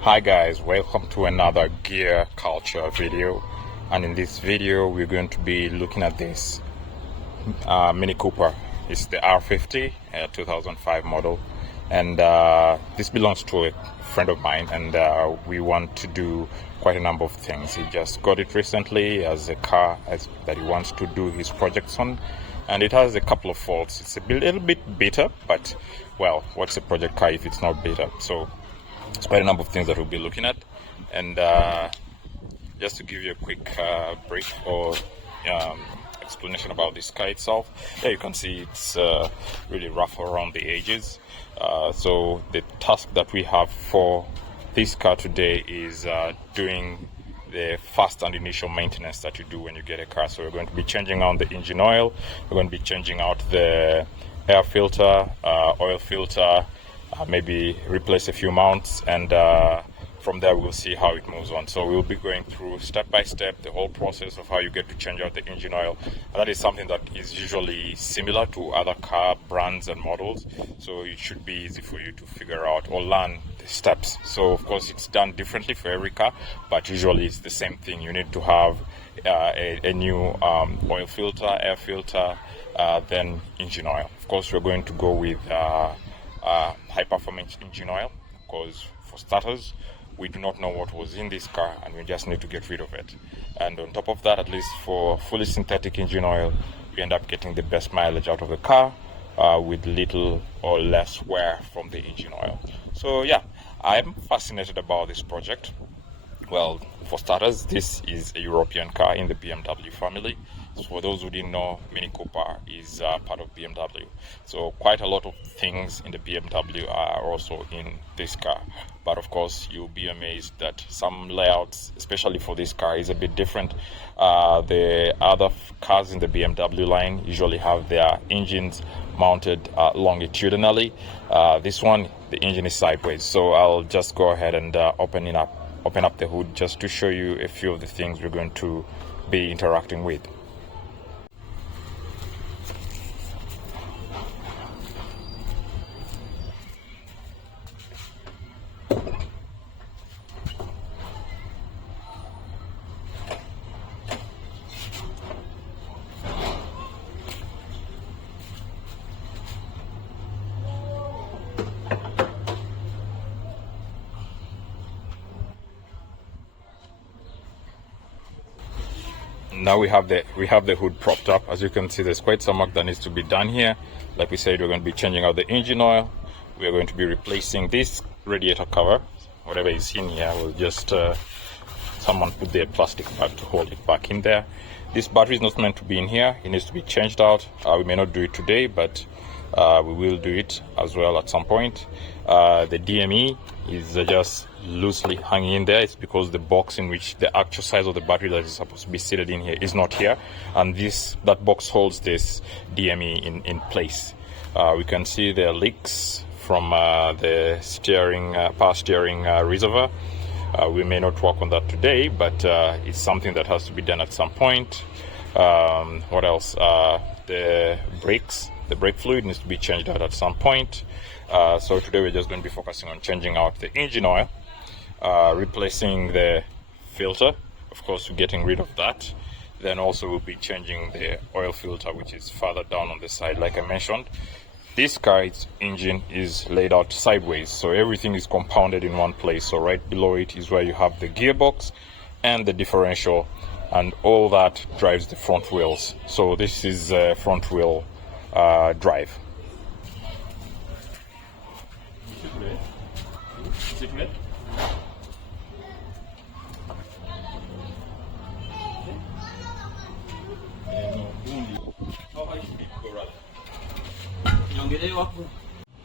Hi guys, welcome to another gear culture video, and in this video we're going to be looking at this Mini Cooper. It's the R50 2005 model, and this belongs to a friend of mine, and we want to do quite a number of things. He just got it recently as a car that he wants to do his projects on, and it has a couple of faults. It's a little bit beaten, but well, what's a project car if it's not beaten? So it's quite a number of things that we'll be looking at, and just to give you a quick brief or explanation about this car itself. There you can see it's really rough around the edges. So the task that we have for this car today is doing the first and initial maintenance that you do when you get a car. So we're going to be changing out the engine oil, we're going to be changing out the air filter, oil filter, maybe replace a few mounts, and from there we'll see how it moves on. So we'll be going through step by step the whole process of how you get to change out the engine oil, and that is something that is usually similar to other car brands and models, so it should be easy for you to figure out or learn the steps. So of course it's done differently for every car, but usually it's the same thing. You need to have a new oil filter, air filter, then engine oil. Of course we're going to go with high performance engine oil, because for starters we do not know what was in this car and we just need to get rid of it. And on top of that, at least for fully synthetic engine oil, we end up getting the best mileage out of the car with little or less wear from the engine oil. So yeah, I'm fascinated about this project. Well, for starters, this is a European car in the BMW family. So for those who didn't know, Mini Cooper is part of BMW. So quite a lot of things in the BMW are also in this car. But of course, you'll be amazed that some layouts, especially for this car, is a bit different. The other cars in the BMW line usually have their engines mounted longitudinally. This one, the engine is sideways. So I'll just go ahead and open up the hood just to show you a few of the things we're going to be interacting with. Now we have the hood propped up. As you can see, there's quite some work that needs to be done here. Like we said, we're going to be changing out the engine oil. We are going to be replacing this radiator cover. Whatever is in here, will just someone put their plastic bag to hold it back in there. This battery is not meant to be in here. It needs to be changed out. We may not do it today, but we will do it as well at some point. The DME is just loosely hanging in there. It's because the box in which the actual size of the battery that is supposed to be seated in here is not here, and that box holds this DME in place. We can see there are leaks from the power steering reservoir. We may not work on that today, but it's something that has to be done at some point. What else? The brake fluid needs to be changed out at some point. So today we're just going to be focusing on changing out the engine oil, replacing the filter. Of course, we're getting rid of that. Then also we'll be changing the oil filter, which is further down on the side. Like I mentioned, this car's engine is laid out sideways, so everything is compounded in one place. So right below it is where you have the gearbox and the differential, and all that drives the front wheels. So this is a front wheel drive.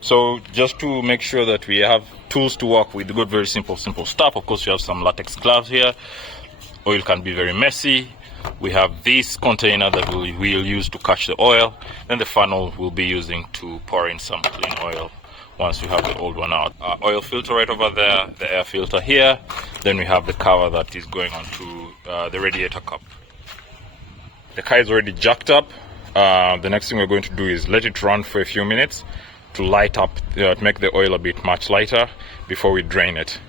So just to make sure that we have tools to work with, good, very simple stuff. Of course, you have some latex gloves here. Oil can be very messy. We have this container that we'll use to catch the oil. Then the funnel we'll be using to pour in some clean oil once we have the old one out. Oil filter right over there, the air filter here. Then we have the cover that is going onto the radiator cup. The car is already jacked up. The next thing we're going to do is let it run for a few minutes to light up, make the oil a bit much lighter before we drain it.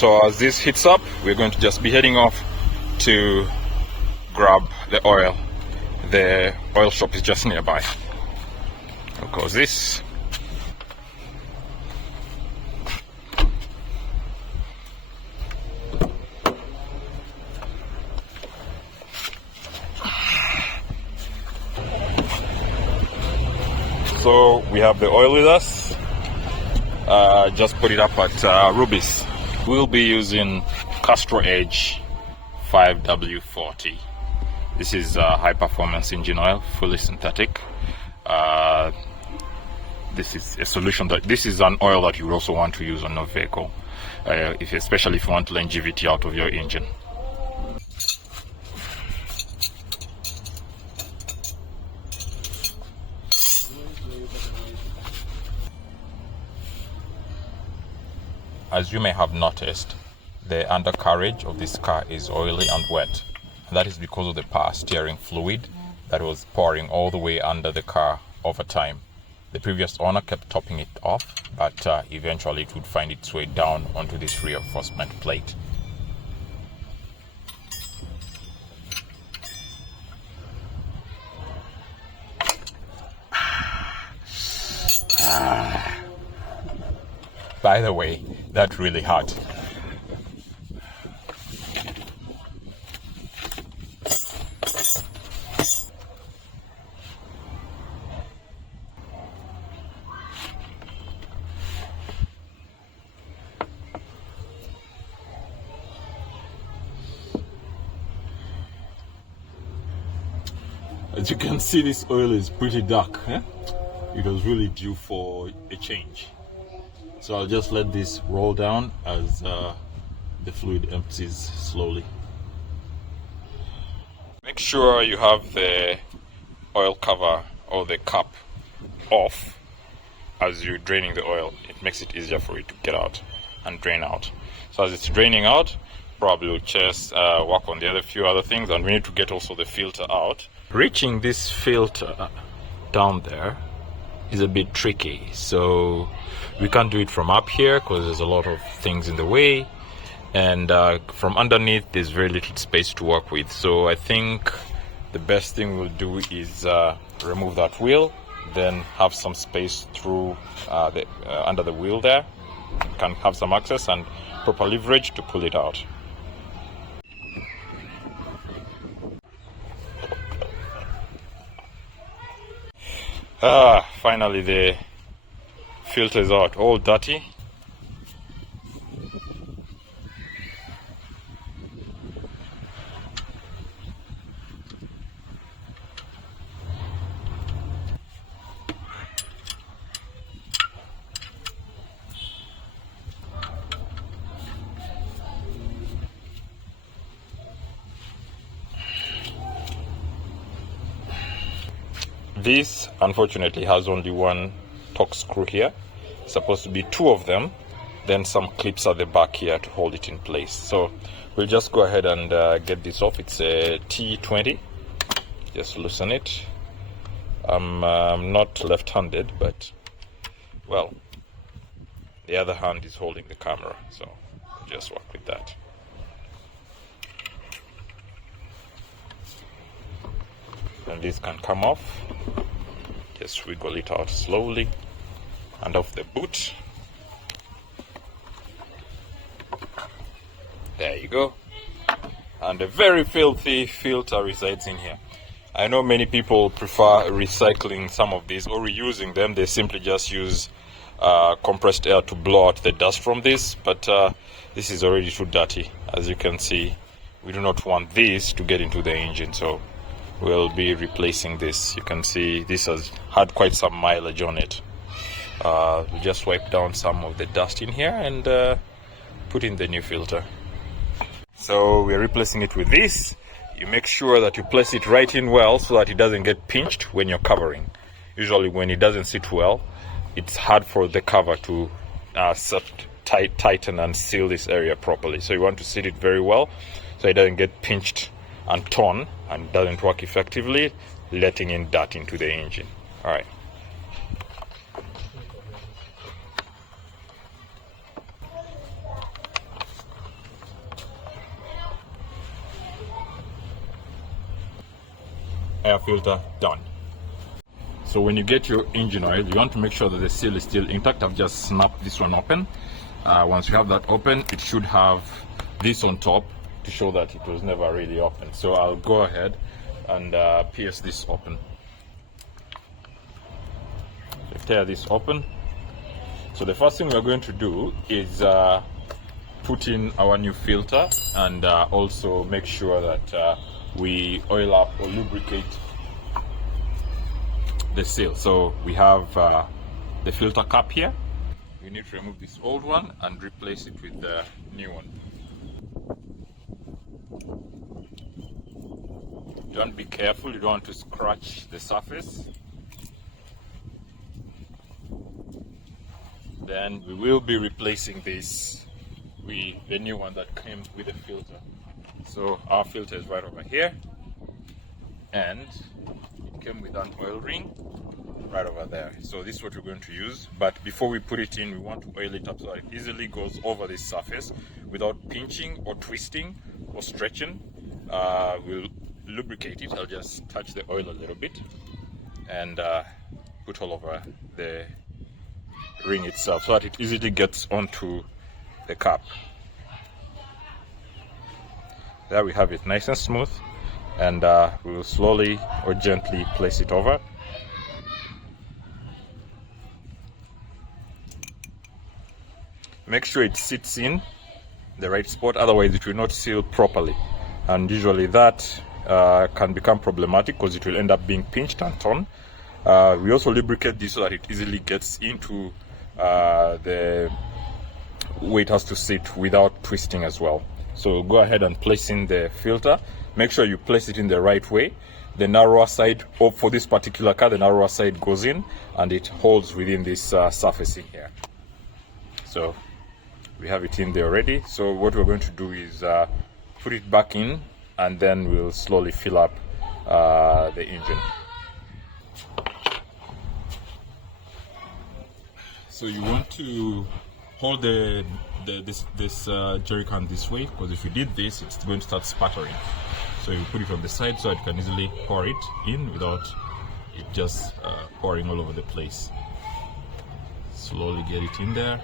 So as this heats up, we're going to just be heading off to grab the oil. The oil shop is just nearby. Of course, this. So we have the oil with us. Just put it up at Ruby's. We'll be using Castro Edge 5W40. This is high performance engine oil, fully synthetic. This is a solution this is an oil that you would also want to use on a vehicle, especially if you want longevity out of your engine. As you may have noticed, the undercarriage of this car is oily and wet. And that is because of the power steering fluid that was pouring all the way under the car over time. The previous owner kept topping it off, but eventually it would find its way down onto this reinforcement plate. By the way, that really hurt. As you can see, this oil is pretty dark. It was really due for a change. So I'll just let this roll down as the fluid empties slowly. Make sure you have the oil cover or the cap off as you're draining the oil. It makes it easier for it to get out and drain out. So as it's draining out, probably we'll just work on the few other things, and we need to get also the filter out. Reaching this filter down there is a bit tricky, so we can't do it from up here because there's a lot of things in the way, and from underneath there's very little space to work with. So I think the best thing we'll do is remove that wheel, then have some space through under the wheel there. You can have some access and proper leverage to pull it out. Finally the filter is out, all dirty. This unfortunately has only one torque screw here. It's supposed to be two of them, then some clips at the back here to hold it in place. So we'll just go ahead and get this off. It's a T20. Just loosen it. I'm not left-handed, but well, the other hand is holding the camera, so just work with that. And this can come off. Just wiggle it out slowly and off the boot. There you go. And a very filthy filter resides in here. I know many people prefer recycling some of these or reusing them. They simply just use compressed air to blow out the dust from this, but this is already too dirty. As you can see, we do not want this to get into the engine, so we'll be replacing this. You can see this has had quite some mileage on it. We'll just wipe down some of the dust in here and put in the new filter. So we're replacing it with this. You make sure that you place it right in well so that it doesn't get pinched when you're covering. Usually when it doesn't sit well, it's hard for the cover to tighten and seal this area properly. So you want to sit it very well so it doesn't get pinched and torn and doesn't work effectively, letting in dirt into the engine. All right. air filter done. So when you get your engine oil, you want to make sure that the seal is still intact. I've just snapped this one open. Once you have that open, it should have this on top to show that it was never really open. So I'll go ahead and pierce this open. So tear this open. So the first thing we're going to do is put in our new filter and also make sure that we oil up or lubricate the seal. So we have the filter cap here. We need to remove this old one and replace it with the new one. You want to be careful, you don't want to scratch the surface. Then we will be replacing this with the new one that came with the filter. So our filter is right over here, and it came with an oil ring right over there. So this is what we're going to use, but before we put it in, we want to oil it up so that it easily goes over this surface without pinching or twisting or stretching. We'll lubricate it. I'll just touch the oil a little bit and put all over the ring itself so that it easily gets onto the cap. There we have it, nice and smooth, and we will slowly or gently place it over. Make sure it sits in the right spot, otherwise it will not seal properly, and usually that can become problematic because it will end up being pinched and torn. We also lubricate this so that it easily gets into the way it has to sit without twisting as well. So go ahead and place in the filter. Make sure you place it in the right way. The narrower side, or for this particular car, the narrower side goes in and it holds within this surface in here. So we have it in there already. So what we're going to do is put it back in, and then we'll slowly fill up the engine. So you want to hold this jerry can this way, because if you did this, it's going to start sputtering. So you put it on the side so it can easily pour it in without it just pouring all over the place. Slowly get it in there.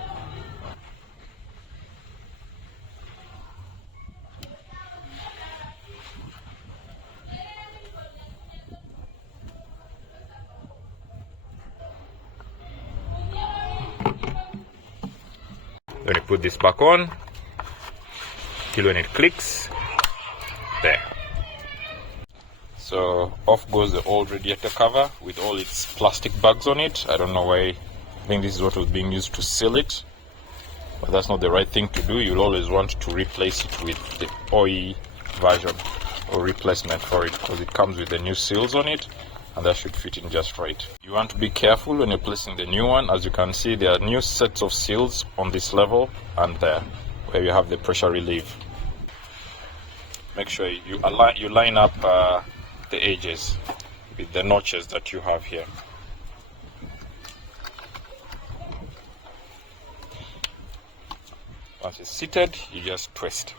Then you put this back on till when it clicks. There. So off goes the old radiator cover with all its plastic bags on it. I don't know why. I think this is what was being used to seal it, but that's not the right thing to do. You'll always want to replace it with the OE version or replacement for it, because it comes with the new seals on it, and that should fit in just right. You want to be careful when you're placing the new one. As you can see, there are new sets of seals on this level and there where you have the pressure relief. Make sure you line up the edges with the notches that you have here. Once it's seated, you just twist.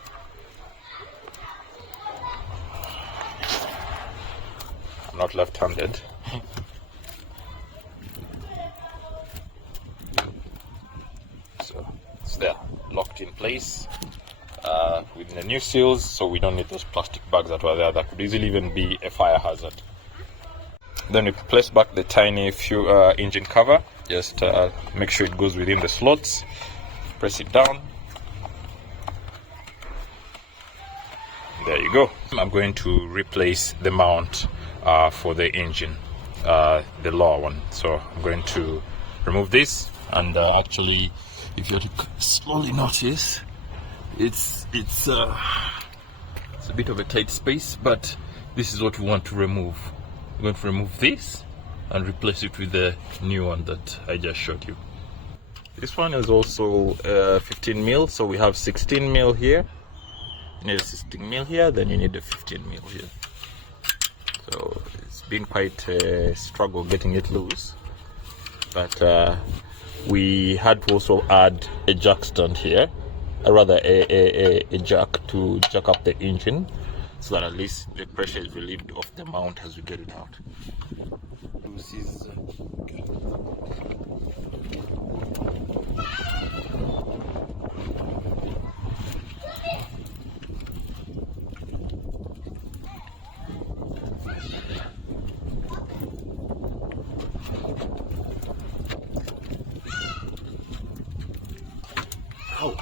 I'm not left-handed. So it's there, locked in place with the new seals, so we don't need those plastic bags that were there that could easily even be a fire hazard. Then we place back the tiny engine cover. Just make sure it goes within the slots. Press it down. There you go. I'm going to replace the mount for the engine, the lower one. So I'm going to remove this, and actually, if you slowly notice, it's a bit of a tight space, but this is what we want to remove. We're going to remove this and replace it with the new one that I just showed you. This one is also 15 mil, so we have 16 mil here. You need a 16 mil here, then you need a 15 mil here. So it's been quite a struggle getting it loose, but we had to also add a jack stand here, rather a jack to jack up the engine. so that at least the pressure is relieved off the mount as we get it out. Oh.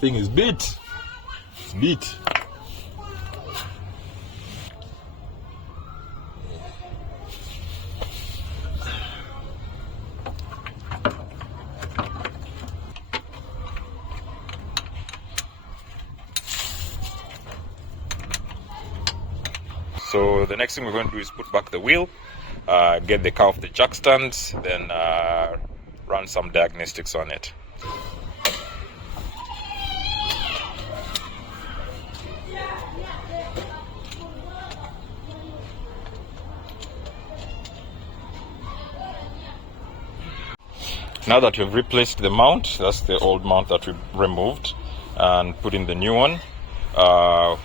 Thing is beat. It's beat. So the next thing we're going to do is put back the wheel, get the car off the jack stands, then run some diagnostics on it. Now that we've replaced the mount, that's the old mount that we removed, and put in the new one,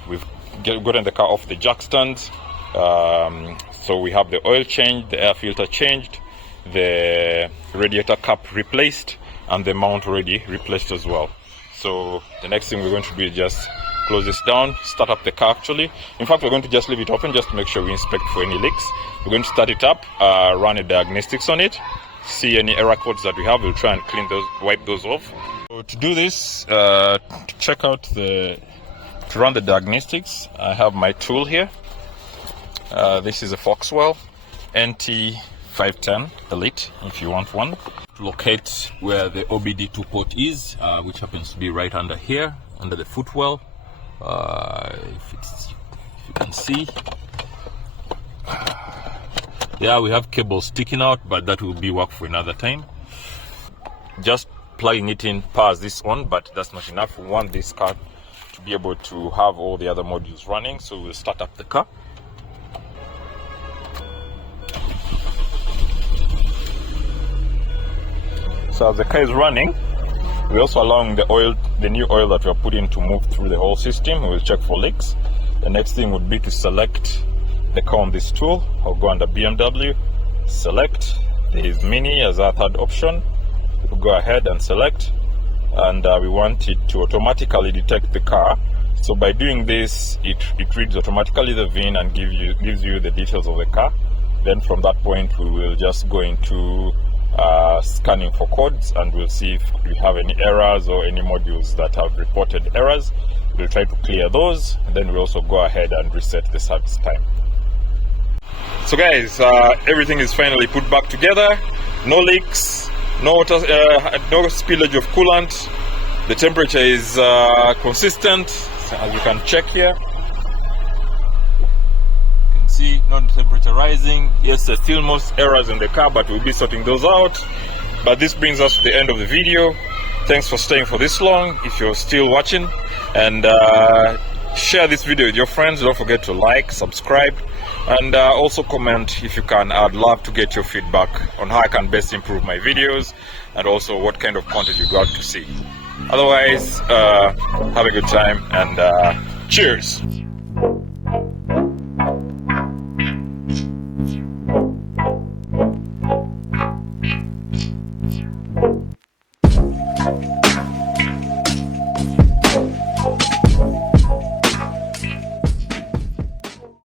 we've gotten the car off the jack stand. So we have the oil changed, the air filter changed, the radiator cap replaced, and the mount already replaced as well. So the next thing we're going to do is just close this down, start up the car actually. In fact, we're going to just leave it open just to make sure we inspect for any leaks. We're going to start it up, run a diagnostics on it, see any error codes that we have. We'll try and clean those, wipe those off. So to do this, to check out to run the diagnostics, I have my tool here. This is a Foxwell NT510 Elite, if you want one. To locate where the OBD2 port is, which happens to be right under here, under the footwell. If you can see. Yeah, we have cables sticking out, but that will be work for another time. Just plugging it in powers this on, but that's not enough. We want this car to be able to have all the other modules running, so we'll start up the car. So as the car is running, we're also allowing the new oil that we are putting to move through the whole system. We'll check for leaks. The next thing would be to select the car on this tool. I'll go under BMW, select. There is Mini as our third option. We'll go ahead and select, and we want it to automatically detect the car. So by doing this, it reads automatically the VIN and gives you the details of the car. Then from that point, we will just go into scanning for codes, and we'll see if we have any errors or any modules that have reported errors. We'll try to clear those, and then we'll also go ahead and reset the service time. So guys, everything is finally put back together. No leaks, no water, no spillage of coolant. The temperature is consistent, as you can check here. You can see no temperature rising. Yes, there's still most errors in the car, but we'll be sorting those out. But this brings us to the end of the video. Thanks for staying for this long, if you're still watching, and share this video with your friends. Don't forget to like, subscribe, and also comment if you can. I'd love to get your feedback on how I can best improve my videos, and also what kind of content you got to see. Otherwise, have a good time, and cheers.